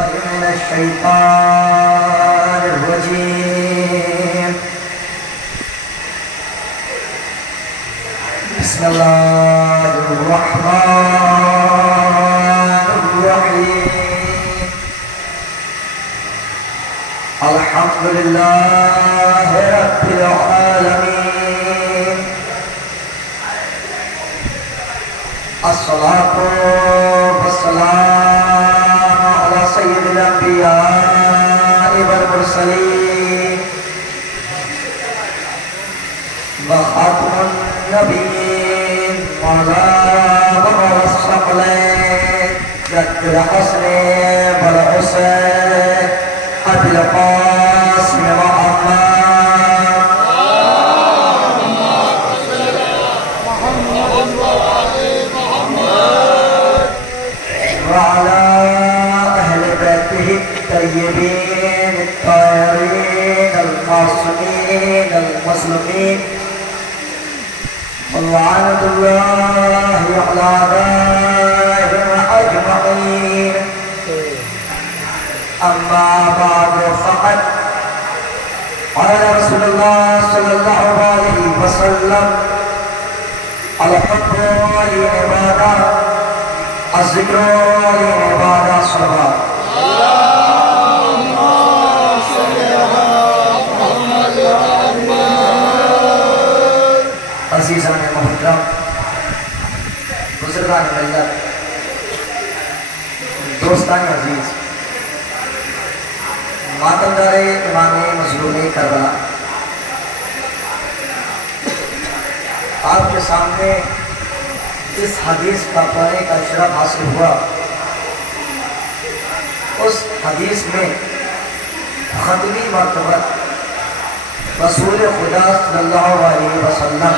من الشيطان الرجيم. بسم الله الرحمن الرحيم. الحمد لله رب العالمين. الصلاة والسلام على سيد الأنبياء والمرسلين وخاتم النبيين وعلى الثقلين جد الحسن والحسين أبي القاسم محمد وعلى أهل بيته الطيبين الطاهرين المعصومين المظلومين ولعنة الله على أعدائهم أجمعين. أما بعد فقد قال رسول الله صلى الله عليه وسلم: الحب للعبادة، الذکر للعبادة الصلاة. عزیزان محترم، بزرگان ملت، دوستان عزیز، ماتمدار امام مظلوم کربلا، آپ کے سامنے اس حدیث کا پڑھنے کا شرف حاصل ہوا. اس حدیث میں ختمی مرتبہ رسول خدا صلی اللہ علیہ وسلم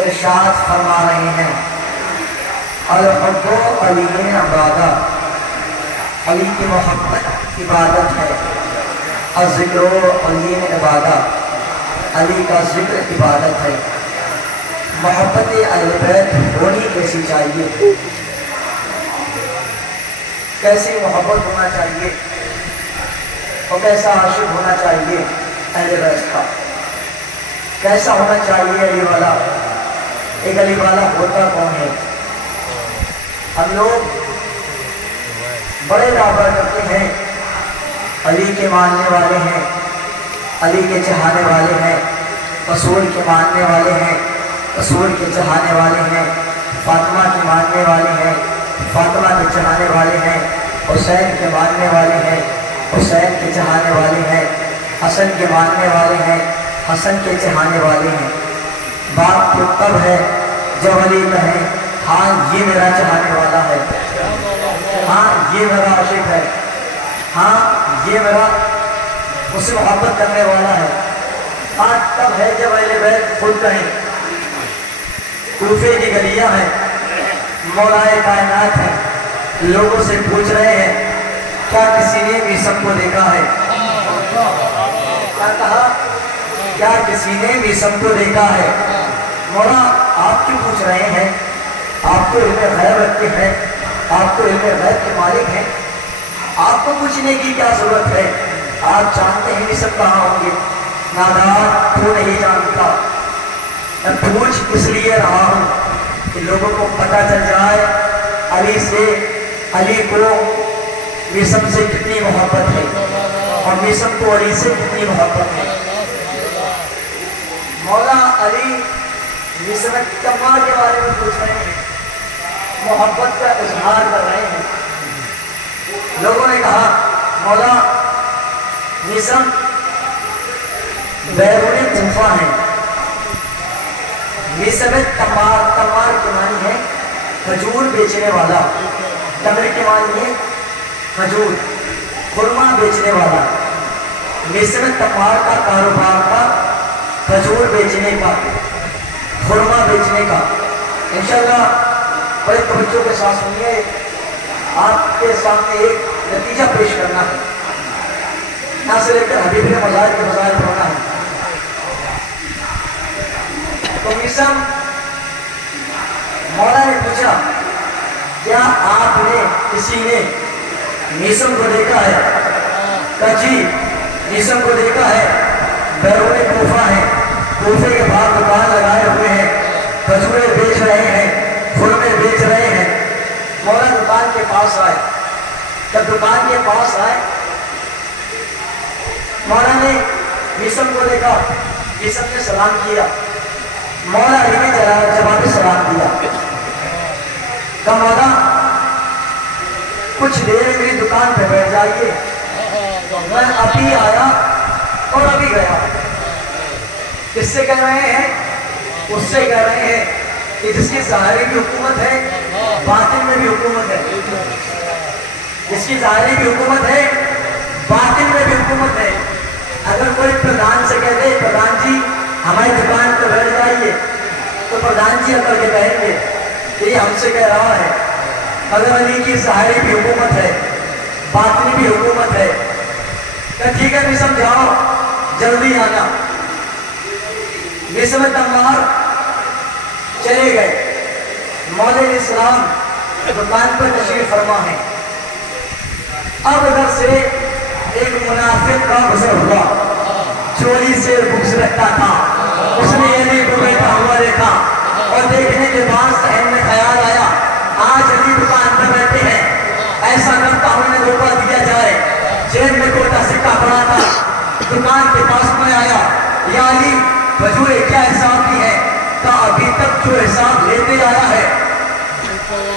ارشاد فرما رہے ہیں: الحب علی عبادہ، علی کی محبت عبادت ہے. الذکر علی عبادہ، علی کا ذکر عبادت ہے. محبت اہل بیت ہونی کیسی چاہیے، کیسی محبت ہونا چاہیے اور کیسا عاشق ہونا چاہیے اہل بیت کا، کیسا ہونا چاہیے علی والا. ایک علی والا ہوتا کون ہے؟ ہم لوگ بڑے دعویٰ کرتے ہیں علی کے ماننے والے ہیں، علی کے چاہنے والے ہیں، رسول کے ماننے والے ہیں، رسول کے چاہنے والے ہیں، فاطمہ کے ماننے والے ہیں، فاطمہ کے چاہنے والے ہیں، حسین کے ماننے والے ہیں، حسین کے چاہنے والے ہیں، حسن کے ماننے والے ہیں، حسن کے چاہنے والے ہیں. بات تو تب ہے جب علی کہیں: ہاں یہ میرا چاہنے والا ہے، ہاں یہ میرا عاشق ہے، ہاں یہ میرا مجھ سے محبت کرنے والا ہے. آج تب ہے جب اہل بیت خود کہیں. کوفے کی گلیاں ہیں، مولائے کائنات ہیں، لوگوں سے پوچھ رہے ہیں: کیا کسی نے بھی سب کو دیکھا ہے؟ کیا کہا؟ کیا کسی نے بھی سب کو دیکھا ہے؟ مولا آپ کیوں پوچھ رہے ہیں؟ آپ کو علم غیب رکھتے ہیں، آپ کو علم غیب کے مالک ہیں، آپ کو پوچھنے کی کیا ضرورت ہے؟ آپ جانتے ہیں نہیں سب کہاں ہوں گے. نادان تو نہیں جانتا. میں پوچھ اس لیے رہا ہوں کہ لوگوں کو پتہ چل جائے علی سے، علی کو میسم سے کتنی محبت ہے اور میسم کو علی سے کتنی محبت ہے. مولا علی میسم کمار کے بارے میں پوچھ رہے ہیں، محبت کا اظہار کر رہے ہیں. لوگوں نے کہا: مولا میسم بیرون کوفہ ہیں. میسم تمار، تمار کے معنی ہے کھجور بیچنے والا، تمر کے معنی ہے کھجور، خرما بیچنے والا. میسم تمار کا کاروبار تھا کھجور بیچنے کا، خرما بیچنے کا. انشاءاللہ بڑے توجہ کے ساتھ سنیے، آپ کے سامنے ایک نتیجہ پیش کرنا ہے، یہاں سے لے کر حبیب نے مظاہر کے مظاہر ہونا ہے. تو میسم پوچھا کیا آپ نے کسی نے میسم کو دیکھا ہے؟ کہا جی میسم کو دیکھا ہے، بیرون کوفہ ہے، کوفے کے باہر دکان لگائے ہوئے ہیں، کھجورے بیچ رہے ہیں، خرمے بیچ رہے ہیں۔ مولا دکان کے پاس آئے، جب دکان کے پاس آئے مولا نے میسم کو دیکھا، میسم نے سلام کیا، مولا علی نے جواب سلام دیا، کہا مولا کچھ دیر میری دکان پہ بیٹھ جائیے، میں ابھی آیا اور ابھی گیا۔ کس سے کہہ رہے ہیں؟ اس سے کہہ رہے ہیں کہ جس کی ظاہری بھی حکومت ہے باطن میں بھی حکومت ہے، جس کی ظاہری بھی حکومت ہے باطن میں بھی حکومت ہے۔ اگر کوئی پردھان سے کہہ دے پردھان جی ہماری دکان پہ بیٹھ جائیے، تو پردھان جی اکڑ کے کہیں گے کہ یہ ہم سے کہہ رہا ہے۔ اگر علی کی ظاہری بھی حکومت ہے باطنی بھی حکومت ہے، کہ ٹھیک ہے میسم جاؤ جلدی آنا۔ میسم تمار چلے گئے، مولا علیہ السلام دکان پر تشریف فرما ہے۔ اب ادھر سے ایک منافق کا گزر ہوا، چوری سے بکس رکھتا تھا، اس نے علی کو بیٹھا ہوا دیکھا اور دیکھنے کے بعد ذہن میں خیال آیا آج علی دکان پر بیٹھے ہیں، ایسا کرتا ہوں انہیں دھوکہ دیا جائے۔ جیب میں کوٹا سکہ پڑا تھا، دکان کے پاس میں آیا، یا علی کھجورے کیا حساب کی ہے؟ کہا ابھی تک جو حساب لیتے آیا ہے۔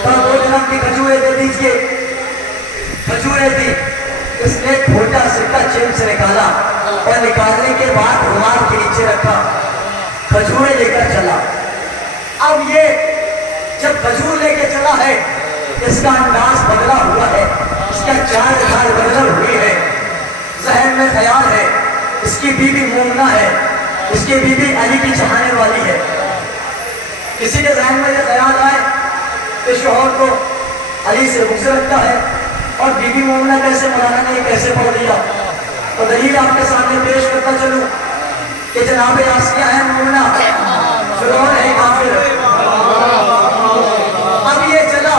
کہا 2 جنم کی کھجورے دے دیجئے، کھجورے دی۔ اس نے کھوٹا سکہ جیب سے نکالا اور نکالنے کے بعد رومال کے نیچے رکھا، کھجورے لے کر چلا۔ اب یہ جب کھجور لے کے چلا ہے اس کا انداز بدلا ہوا ہے، اس کا چال ڈھال بدل ہوئی ہے۔ ذہن میں خیال ہے اس کی بیوی مومنہ ہے، اس کی بیوی علی کی چاہنے والی ہے۔ کسی کے ذہن میں یہ خیال آئے کہ شوہر کو علی سے بغض رکھتا ہے اور بیوی مومنہ کیسے مولانا نے کیسے پڑھ دیا، تو دلیل آپ کے سامنے پیش کرتا چلوں کہ جناب آسیہ ہے مومنہ، فرعون ہے کافر۔ اب یہ چلا،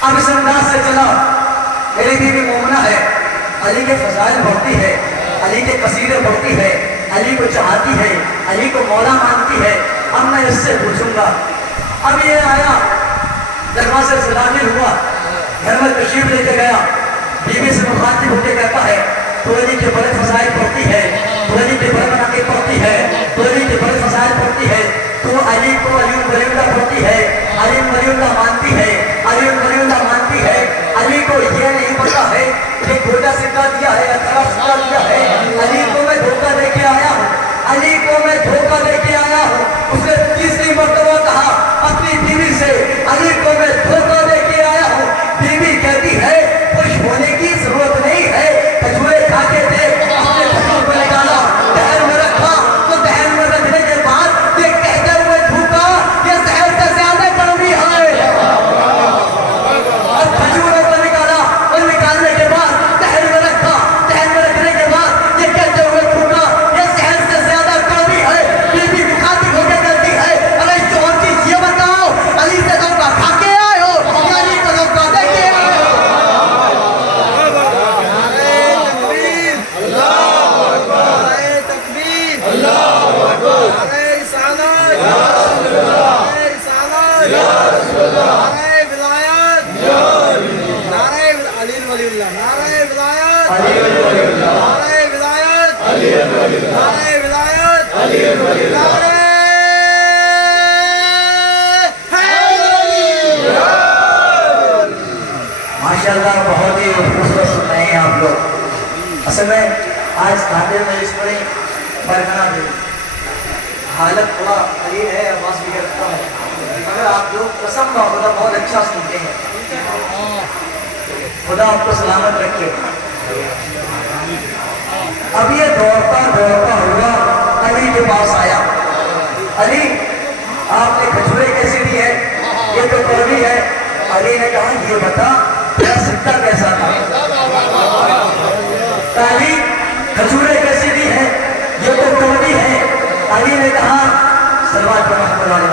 اب اس انداز سے چلا، میری بیوی مومنہ ہے، علی کے فضائل پڑھتی ہے، علی کے قصیدے پڑھتی ہے، علی کو چاہتی ہے، علی کو مولا مانتی ہے، اب میں اس سے پوچھوں گا۔ اب یہ آیا، دروازے سے داخل ہوا، گھر میں تشریف لے کے گیا، بیوی سے مخاطب ہو کے کہتا ہے تو علی کے بڑے فضائل پڑھتی ہے، تو علی کے بڑے مناقب پڑھتی ہے، تو علی کے بڑے فضائل پڑھتی ہے، تو علی کو علی ولی اللہ پڑھتی ہے، علی ولی اللہ مانتی ہے، علی ولی اللہ مانتی ہے، علی کو یہ نہیں پتا ہے کہ کھوٹا سکہ دیا ہے یا خراب سکہ دیا ہے، علی کو میں دھوکہ دے کے آیا ہوں، علی کو میں دھوکہ دے کے آیا ہوں۔ اس نے تیسری مرتبہ کہا اپنی بیوی سے علی کو میں دھوکہ دے کے آیا ہوں۔ بیوی کہتی ہے خوش ہونے کی ضرورت نہیں ہے، کھجورے کھا کے دے، اس نے کھجور کو نکالا، دہن میں رکھا، تو دہن میں رکھنے کے بعد یہ کہتے ہوئے دھوکا یہ زہر سے زیادہ کڑوی ہے، اور کھجوروں کو نکالا اور نکالنے کے بعد دہن میں رکھا، دہن میں رکھنے کے بعد یہ کہتے ہوئے دھوکا یہ زہر سے زیادہ کڑوی ہے۔ بیوی مخاطب ہو کے کہتی ہے ارے جو اور چیز یہ بتاؤ علی سے دھوکا کھا کے آئے ہو یا علی کو دھوکا دے کے آئے ہو؟ ماشاءاللہ بہت ہی خوبصورت سن رہے ہیں آپ لوگ۔ اصل میں آج خاطر میں اس بڑے برکنا دے حالت تھوڑا قلیل ہے، آواز بھی رکھتا ہے، مگر آپ لوگ قسم کا خدا بہت اچھا سنتے ہیں، خدا آپ کو سلامت رکھے۔ اب یہ دوڑتا دوڑتا ہوا علی کے پاس آیا، علی آپ نے کھجورے کیسی دی ہے؟ یہ تو کڑوی ہے۔ علی نے کہا یہ بتا میرا سکہ کیسا تھا؟ علی کھجورے کیسی دی ہے؟ یہ تو کڑوی ہے۔ علی نے کہا سلوات پر محمد علیہ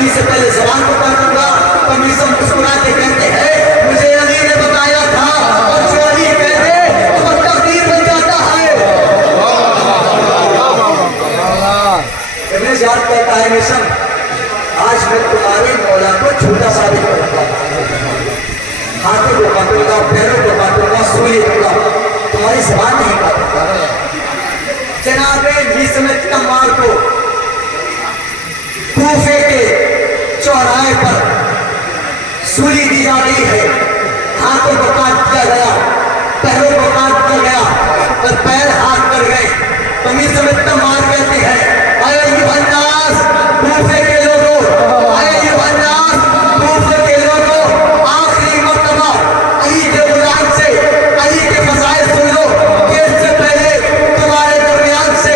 علی سے پہلے زبان کو کاٹوں گا۔ کمیشن مسکرا کے کہتے ہیں مجھے علی نے بتایا تھا، اور جو علی کہتے تو وہ تقدیر بن جاتا ہے۔ ابن زیاد کہتا ہے مشن آج میں تمہارے مولا کو جھوٹا ثابت کروں گا، ہاتھوں کو کاٹوں گا، پیروں کو کاٹوں گا، سولی دوں گا، تمہاری زبان نہیں کاٹوں گا۔ جناب مصمت تمار کو کوفے کے چوراہے پر سولی دی جا رہی ہے، ہاتھوں کو کاٹ دیا گیا، پیروں کو کاٹ دیا گیا، اور پیر ہاتھ کر گئے۔ تو مصمت تمار کہتی ہے اے ایھا الناس، کوفے کے لوگوں، اے ایھا الناس، کوفے کے لوگوں، آخری مرتبہ علی کے غلام سے علی کے فضائل سن لو کہ اس سے پہلے تمہارے درمیان سے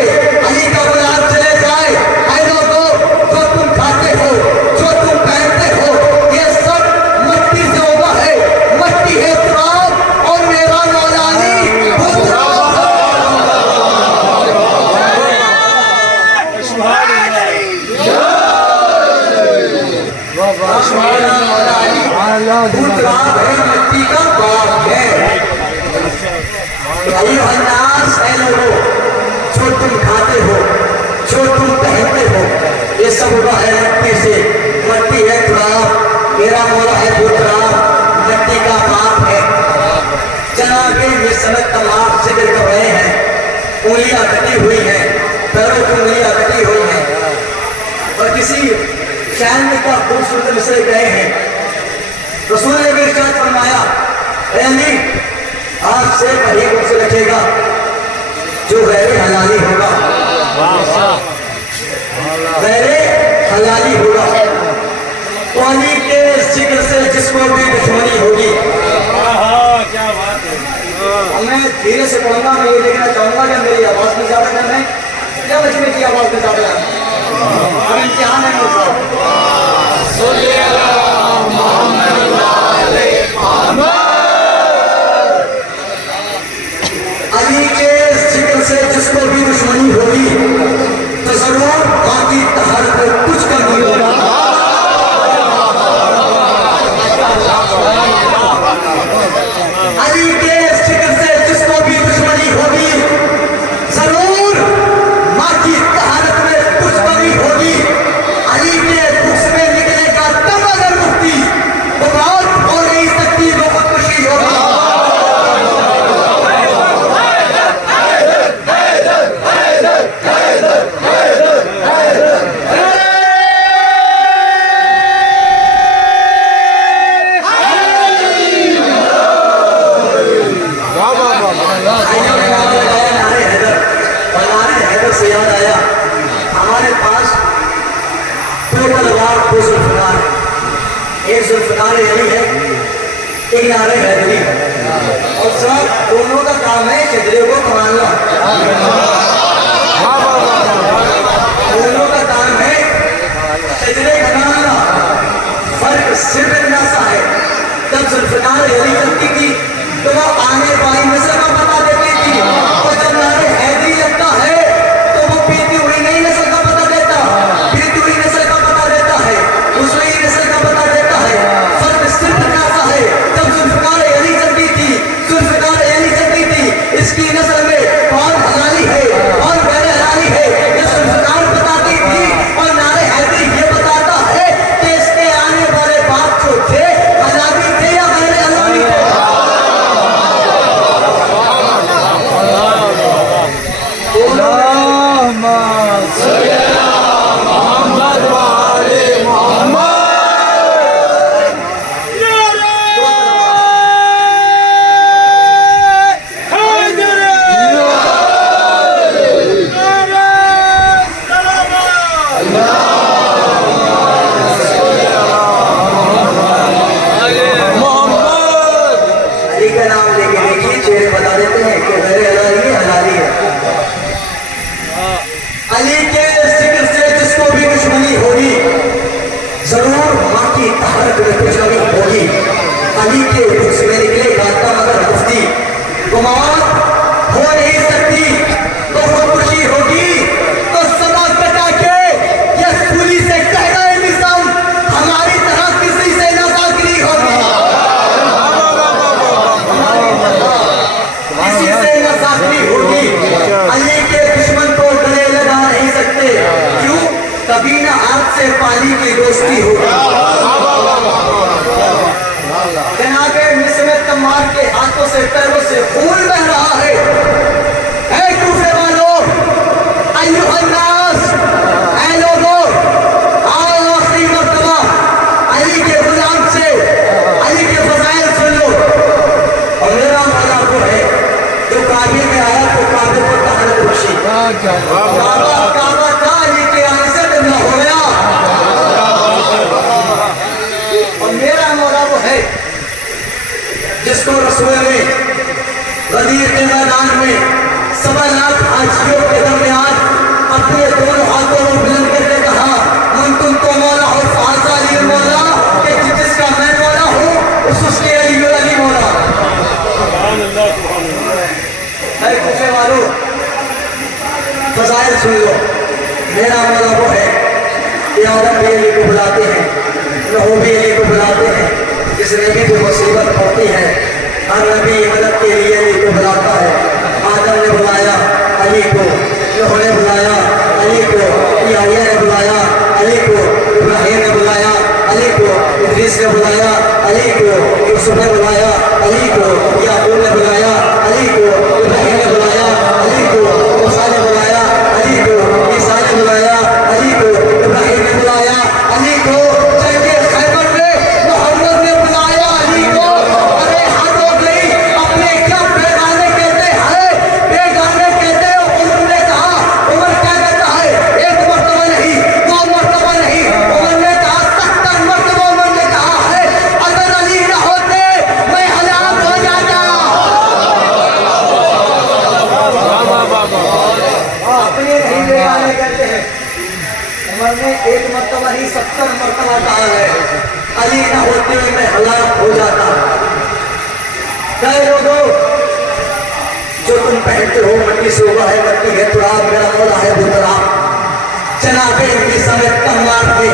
علی کا غلام چلے جائے۔ اے لوگوں، جو تم کھاتے ہو، جو تم پہنتے ہو، یہ سب مٹی سے ہوگا ہے، مٹی ہے تراب، اور میرا مولا علی وہ تراب ہے۔ میرا مولا علی وہ تراب ہے، مٹی کا باپ ہے۔ ایھا الناس، اے لوگوں، جو تم کھاتے ہو، جو تم پہنتے ہو، یہ سب ہوگا ہے مٹی سے، مٹی ہے تراب، میرا مولا ہے وہ تراب، مٹی کا باپ ہے۔ جناب مصمت تمام ذکر کر رہے ہیں، انگلیاں کٹی ہوئی ہیں، پیروں کی انگلیاں کٹی ہوئی ہیں، اور کسی شہر میں کا خوبصورت مصرے گئے ہیں۔ رسول نے بھی ارشاد فرمایا اے علی، آپ سے وہی ان سے رکھے گا جو غیر حلالی ہوگا، غیر حلالی ہوگا۔ تو علی کے ذکر سے جس کو بھی دشمنی ہوگی، میں دھیرے سے پڑھوں گا، میں یہ دیکھنا چاہوں گا کہ میری آواز میں زیادہ کم ہے یا بچنے کی آواز میں زیادہ ہے۔ اب امتحان ہے میرا۔ علی کے ذکر سے جس کو بھی دشمنی ہوگی تو ضرور باقی طہارت میں کچھ کمی ہوگا۔ علی کے ذکر سے جس کو بھی دشمنی ہوگی ضرور باقی طہارت میں کچھ کمی ہوگی۔ علی کے بکس میں نکلے گا تب اگر مفتی، وہ بات ہو نہیں سکتی، وہ خودکشی ہوگی۔ سے یاد آیا ہمارے پاس دو تلوار، دو ذوالفقار، ایک ذوالفقار علی ہے، ایک نعرہ حیدری ہے، اور سب دونوں کا کام ہے شجرے کو کمانا، دونوں کا کام ہے شجرے کمانا۔ فرق صرف اتنا سا ہے، جب ذوالفقار علی چلتی تھی تو وہ آنے والی نسل کا پتہ دیتی تھی، اور جب نعرہ حیدری لگتا ہے تو وہ پیتی ہوئی نئی نسل کا پتہ دیتا، پیتی ہوئی نسل کا پتہ دیتا ہے، اس نئی نسل کا پتہ دیتا ہے۔ فرق صرف اتنا سا ہے، جب ذوالفقار علی چلتی تھی، ذوالفقار علی چلتی تھی، اس کی نسل میں کون حلالی ہے کون غیر حلالی ہے یہ ذوالفقار بتاتی تھی، اور نعرہ حیدری یہ بتاتا ہے کہ اس کے آنے والے باپ جو تھے حلالی تھے یا غیر حلالی تھے۔ جناب مسمع تمار کے ہاتھوں سے پیروں سے خون بہ رہا ہے. اے کوفے والوں، ایھا الناس، اے لوگوں، آؤ آخری مرتبہ علی کے غلام سے علی کے فضائل سن لو. اور میرا مولا وہ ہے جو کعبے میں آیا تو کعبے کو طہارت بخشی. کعبہ کا علی کے آنے سے قبلہ ہو گیا. اور میرا مولا وہ ہے جس کو رسول نے غدیر کے میدان میں 7 لاکھ حاجیوں کے درمیان اپنے دونوں ہاتھوں میں بلند کر کے کہا، من تم تو مولا ہو فاضا علی مولا، کہ جس کا میں مولا ہوں اس کے علی علی مولا. اے کوفے والوں، فضائل سن لو. میرا مولا وہ ہے کہ عورت بھی علی کو بلاتے ہیں، لہو بھی علی کو بلاتے ہیں. جس نبی کو مصیبت پڑتی ہے ہر نبی مدد کے لیے علی کو بلاتا ہے. آدم نے بلایا علی کو، نوح نے بلایا علی کو، یحییٰ نے بلایا علی کو، ابراہیم نے بلایا علی کو، ادریس نے بلایا علی کو، یوسف نے بلایا علی کو، یعقوب نے بلایا علی کو، ابراہیم نے بلایا علی کو، موسیٰ نے بلایا علی کو، عیسیٰ نے بلایا علی کو، ابراہیم نے بلایا علی کو. جنگ خیبر میں محمد نے بلایا علی کو. ارے حد ہو گئی، اپنے کیا بیگانے کہتے ہیں، بیگانے کہتے ہیں. عمر نے کہا، عمر کیا کہتا ہے، 1 مرتبہ نہیں، 2 مرتبہ نہیں، عمر نے کہا 70 مرتبہ. عمر نے کہا ہے اگر علی نہ ہوتے میں ہلاک ہو جاتا. اپنے نہیں بیگانے کہتے ہیں. عمر نے 1 مرتبہ نہیں 70 مرتبہ کہا ہے علی نہ ہوتے ہوئے میں ہلاک ہو جاتا. کہے لوگوں، جو تم پہنتے ہو مٹی سے ہوا ہے، مٹی ہے تراب، میرا مولا ہے وہ تراب. جناب کی سمیت تمار نے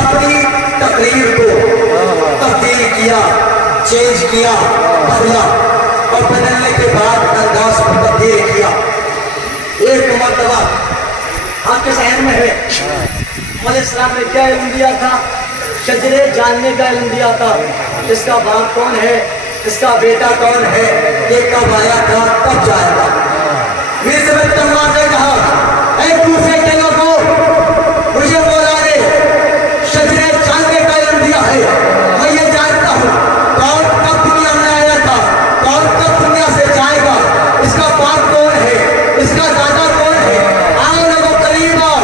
اپنی تقریر کو تبدیل کیا، چینج کیا، بدلا، اور بدلنے کے بعد انداز کو تبدیل کیا. 1 مرتبہ آپ کے ذہن میں ہے علیہ السلام نے کیا علم دیا تھا؟ شجرے جاننے کا علم دیا تھا. اس کا باپ کون ہے، اس کا بیٹا کون ہے، یہ کب آیا تھا، کب جائے گا. مسمع تمار نے کہا، اے کوفے کے لوگوں، مجھے مولا نے شجرے جاننے کا علم دیا ہے. میں یہ جانتا ہوں کون کب دنیا میں آیا تھا، کون کب دنیا سے جائے گا، اس کا باپ کون ہے، اس کا دادا کون ہے. آؤ لوگوں، قریب آؤ،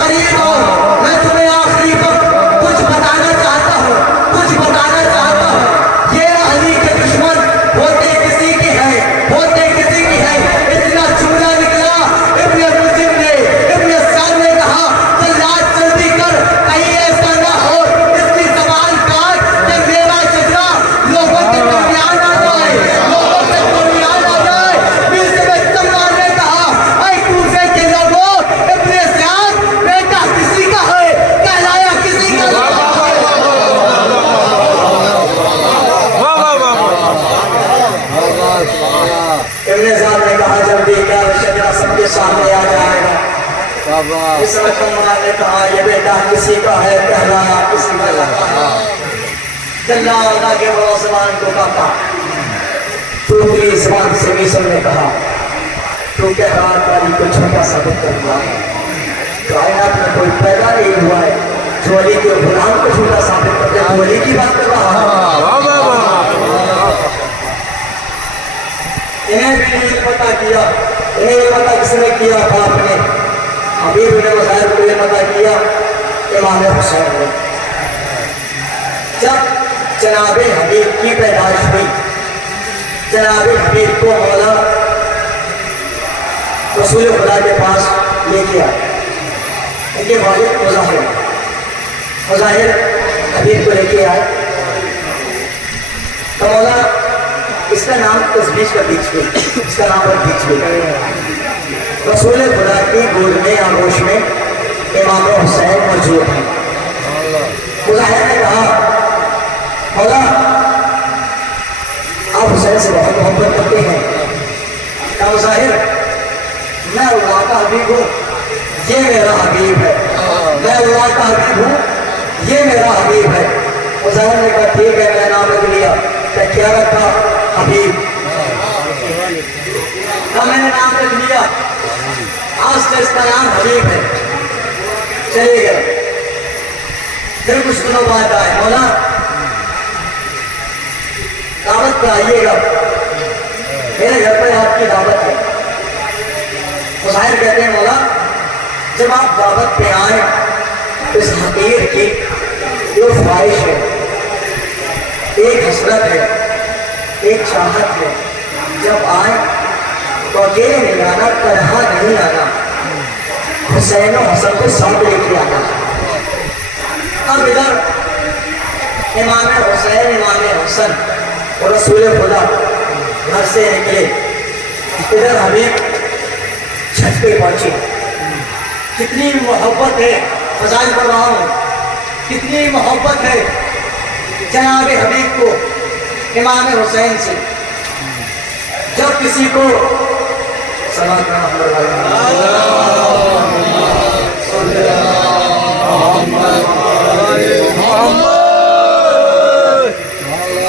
قریب آؤ. میں تمہیں آخری وقت کچھ بتانا چاہتا ہوں، کچھ بتانا چاہتا ہوں. یہ علی کے دشمن ہوتے کسی کی ہے، ہوتے کسی کی ہے. اتنا چولا نکلا ابن ملجم نے، ابن سعد نے کہا جلاد جلدی کر، کہیں ایسا نہ ہو اس کی زبان کاٹ کہ میرا شجرا لوگوں کے درمیان آ جائے، لوگوں کے درمیان آ جائے. مسمع تمار نے کہا، اے کوفے کے لوگوں، ابن سعد بیٹا کسی کا ہے، کہلایا کسی کا ہے. ابن سعد نے کہا جلدی کر، شجرا سب کے سامنے آ جائے گا. مسمع تمار نے کہا یہ بیٹا کسی کا ہے، کہلایا کسی کا ہے. جلال آگے بڑھو، زبان کو کاٹا. دوسری زبان سے مسمع نے کہا، تو کہہ رہا کاری کو چھوٹا ثابت کر دیا. کائنات میں کوئی پیدا نہیں ہوا ہے جو علی کے غلام کو چھوٹا ثابت کر دے. تو علی کی بات کر رہا ہے. انہیں بھی نہیں پتا کیا، انہیں یہ پتا کس نے کیا، باپ نے. حبیب نے وزیر کو یہ پتا کیا امام حسین نے. جب جناب حبیب کی پیدائش ہوئی، جناب حبیب کو مولا رسول خدا کے پاس لے کے آئے. ان کے والد مظاہر حبیب کو لے کے آئے تو مولا اس کا نام تزویج کا بیچ گئی، اس کا نام پر بیچ گئی. رسول خدا کی گود میں آغوش میں امام حسین موجود ہیں. مظاہر نے کہا مولا آپ حسین سے بہت محبت کرتے ہیں. کہا مظاہر میں اللہ کا حبیب ہوں، یہ میرا حبیب ہے. میں اللہ کا حبیب ہوں، میرا حبیب ہے. حسین نے کہا ٹھیک ہے میں نام رکھ لیا. کیا رکھا؟ حبیب. میں نے نام رکھ لیا, آج سے اس کا نام حبیب ہے. چلے گئے. پھر کچھ دنوں بعد آئے, مولا دعوت پہ آئیے گا, میرے گھر پہ آپ کی دعوت ہے. حسین کہتے ہیں مولا جب آپ دعوت پہ آئیں اس حقیر کی جو خواہش ہے, ایک حسرت ہے, ایک چاہت ہے, جب آئیں تو اکیلے نہیں آنا, تنہا نہیں آنا, حسین و حسن کو ساتھ لے کے آنا. اب ادھر امام حسین امام حسن اور رسول خدا گھر سے نکلے, ادھر حبیب چھت پہ پہنچے. کتنی محبت ہے, فضائل پڑھ رہا ہوں, کتنی محبت ہے جناب حبیب کو امام حسین سے. جب کسی کو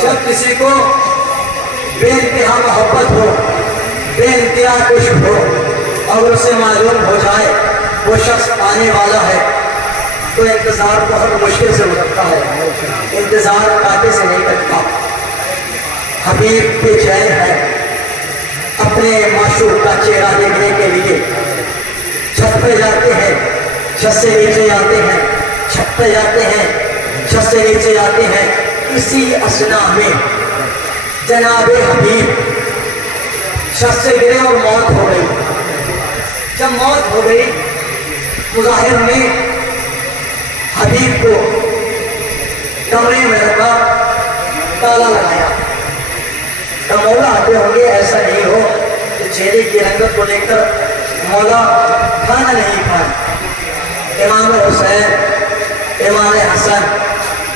جب کسی کو بے انتہا محبت ہو, بے انتہا عشق ہو, اور اسے معلوم ہو جائے وہ شخص آنے والا ہے تو انتظار بہت مشکل سے گزرتا ہے, انتظار کاٹے سے نہیں کٹتا. حبیب بے چین ہے اپنے معشوق کا چہرہ دیکھنے کے لیے. چھت پہ جاتے ہیں, چھت سے نیچے آتے ہیں, چھت پہ جاتے ہیں, چھت سے نیچے آتے ہیں. اسی اسنا میں جناب حبیب چھت سے گرے اور موت ہو گئی. جب موت ہو گئی مظاہر نے حبیب کو کمرے میں رکھا, تالا لگایا. مولا آتے ہوں گے, ایسا نہیں ہو کہ چہرے کی رنگت کو دیکھ کر مولا کھانا نہیں کھائے. امام حسین امام حسن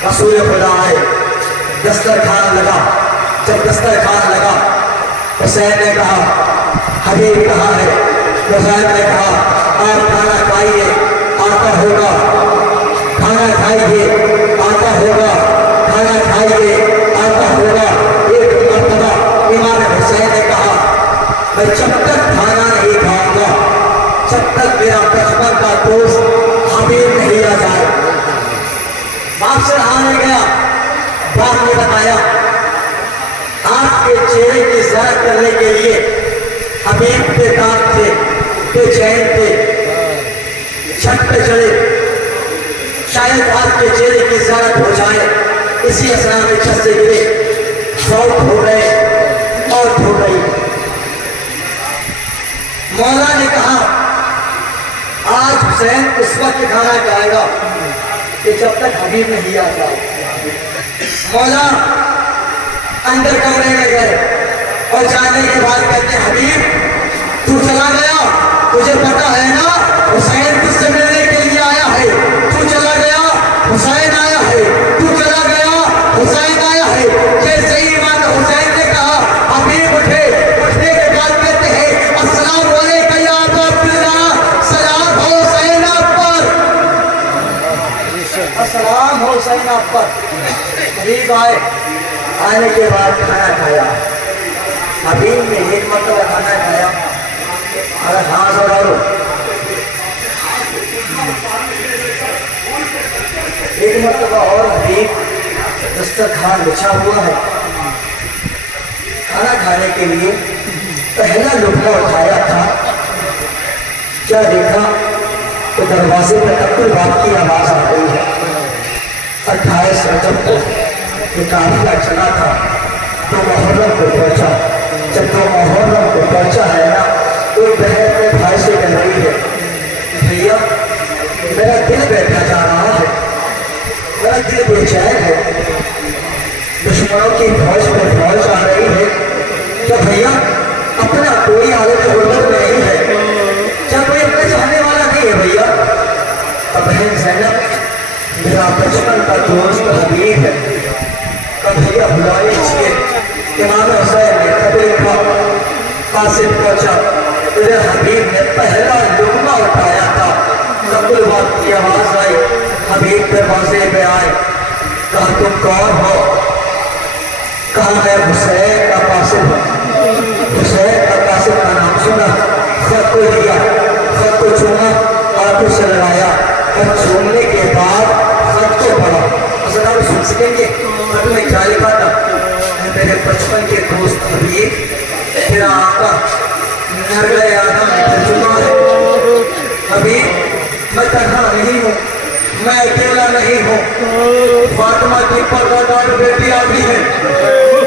رسول خدا آئے, دسترخوان لگا. جب دسترخوان لگا حسین نے کہا حبیب کہاں ہے؟ حسین نے کہا آپ کھانا کھائیے آتا ہوگا, کھانا کھائیے آتا ہوگا, کھانا کھائیے آتا ہوگا. ایک مرتبہ امام حسین نے کہا میں جب تک کھانا نہیں کھاؤں گا جب تک میرا بچپن کا دوست حبیب نہیں آ جائے. باپ سے رہا نہیں گیا. باپ نے بتایا آپ کے چہرے کی زیارت کرنے کے لیے حبیب بے تاب تھے, بے چین تھے, چھت پہ چڑھے, شاید آپ کے چہرے کی زیارت ہو جائے. اسی اسنا میں چھت سے گرے, فوت ہو گئے, موت ہو گئی. مولا نے کہا آج حسین اس وقت کھانا کھائے گا کہ جب تک حبیب نہیں آتا. مولا اندر کمرے میں گئے اور جانے کے بعد کہتے ہیں حبیب تو چلا گیا, تجھے پتا ہے نا حسین تجھ سے ملنے کے لیے آیا ہے. تو چلا گیا حسین آیا ہے, تو چلا گیا حسین آیا ہے. جیسے ہی امام حسین نے کہا حبیب اٹھے, اٹھنے کے بعد کہتے ہیں السلام علیکم یا ابا عبداللہ, سلام ہو حسین آپ پر, السلام ہو حسین آپ پر. حبیب آئے, آنے کے بعد کھانا کھایا. حبیب نے ایک مرتبہ کھانا کھایا, اگر ہاں سو ڈالو, ایک مرتبہ اور حبیب دسترخوان بچھا ہوا ہے. کھانا کھانے کے لیے پہلا لقمہ اٹھایا تھا, کیا دیکھا تو دروازے پر عبد باپ کی آواز آ رہی ہے. 28 رجب کو یہ قافلہ چلا تھا تو محرم کو پہنچا. جب تو محرم کو پہنچا ہے نا تو بہن اپنے بھائی سے کہہ رہی ہے بھیا میرا دل بیٹھا جا رہا ہے, میرا دل بے چین ہے, دشمنوں کی فوج پر فوج آ رہی ہے. کیا بھیا اپنا کوئی حالت غربت میں نہیں ہے, کیا کوئی اپنے چاہنے والا نہیں ہے بھیا؟ اب بہن زینب میرا بچپن کا دوست حبیب ہے, اب بھیا بلائے چیئے. امام حسین نے خط لکھا, قاصد پہنچا, ادھر حبیب نے پہلا لقمہ اٹھایا تھا. عبد الباپ کی آواز آئی حبیب دروازے پہ آئے، کہا تم کون ہو؟ کہا میں حسین کا قاسم ہوں۔ حسین کا قاسم کا نام سنا، خط کو لیا، خط کو چوما، آنکھوں سے لگایا اور چومنے کے بعد خط کو پڑھا۔ حضرت آپ سن سکیں گے خط میں کیا لکھا تھا؟ میرے بچپن کے دوست حبیب، تیرا آقا نرگلے آدم نے ترجمہ ہے۔ حبیب میں تنہا نہیں ہوں، میں اکیلا نہیں ہوں، فاطمہ کی پردہ دار بیٹی آگئی ہے۔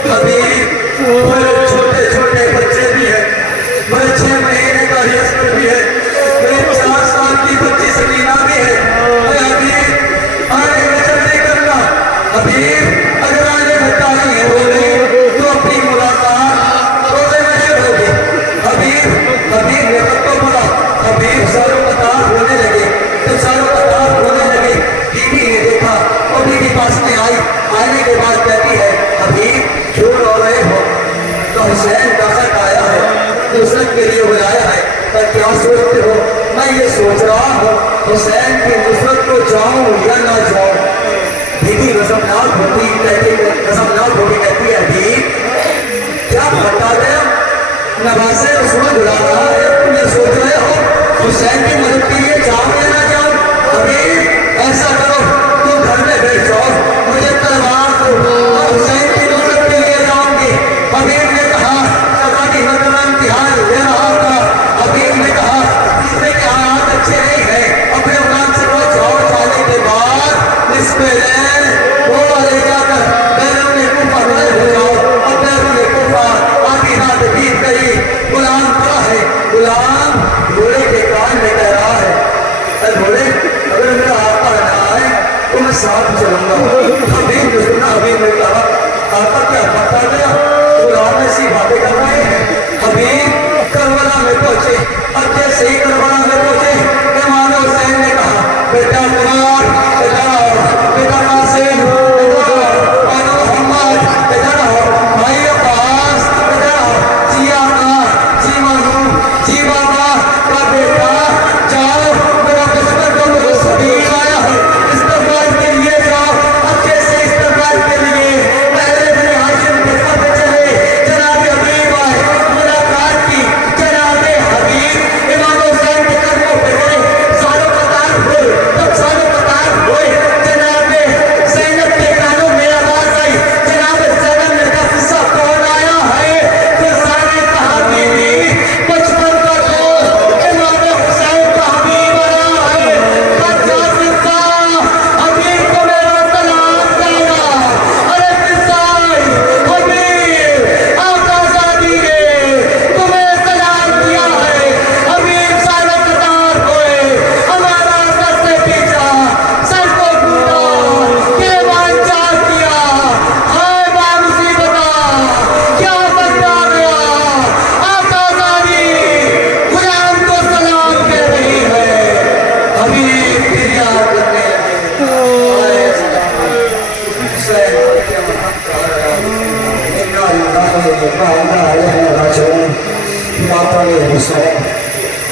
حبیب میرے چھوٹے چھوٹے بچے بھی ہیں، میرے 6 مہینے کا یسر بھی ہے، میری 4 سال کی بچی سکینہ بھی ہے۔ اے حبیب آنے میں جلدی کرنا۔ حبیب اگر آنے میں تاخیر ہوگی تو اپنی ملاقات روزے میں شروع ہوگی۔ حبیب نے خط کو پڑھا، حبیب ساروں قطار ہونے لگے، تو ساروں قطار ہونے لگے۔ بیوی نے دیکھا، وہ بیوی پاس میں آئی، آنے کے بعد کہتی ہے حبیب کیوں رو رہے ہو؟ تو حسین کا خط آیا ہے، نصرت کے لیے بلایا ہے، پر کیا سوچتے ہو؟ میں یہ سوچ رہا ہوں حسین کی نصرت کو جاؤں یا نہ جاؤں۔ بیوی غضبناک ہوتی کہتی ہے حبیب کیا بتا گیا؟ نواسے رسول بلا رہا ہے، تم یہ سوچ رہے ہو حسین کی مدد کے لیے جاؤں یا نہ جاؤں؟ حبیب ایسا کرو تم گھر میں بیٹھ جاؤ، مجھے تلوار دو اور حسین کی نصرت کے لیے جاؤں گی۔ حبیب نے کہا سزا کی نظر امتحان لے رہا تھا۔ حبیب نے کہا دوسرے کے حالات اچھے نہیں ہیں، اپنے غلام سے وہ جاؤ، جانے کے بعد نصف لیل وہ والے جا کر بیرون کوفہ کھڑے ہو جاؤ، اور بیرون کوفہ آدھی رات بیت گئی، غلام پڑا ہے، غلام گھوڑے کے کان میں کہہ رہا ہے اے گھوڑے اگر میرا آقا نہ آئے تو میں ساتھ چلوں گا۔ حبیب نے سنا، حبیب نے کہا آقا کیا بتا گیا؟ غلام ایسی باتیں کر رہے ہیں۔ حبیب کربلا میں پہنچے، اب جیسے ہی کربلا میں پہنچے امام حسین نے کہا بیٹا قرار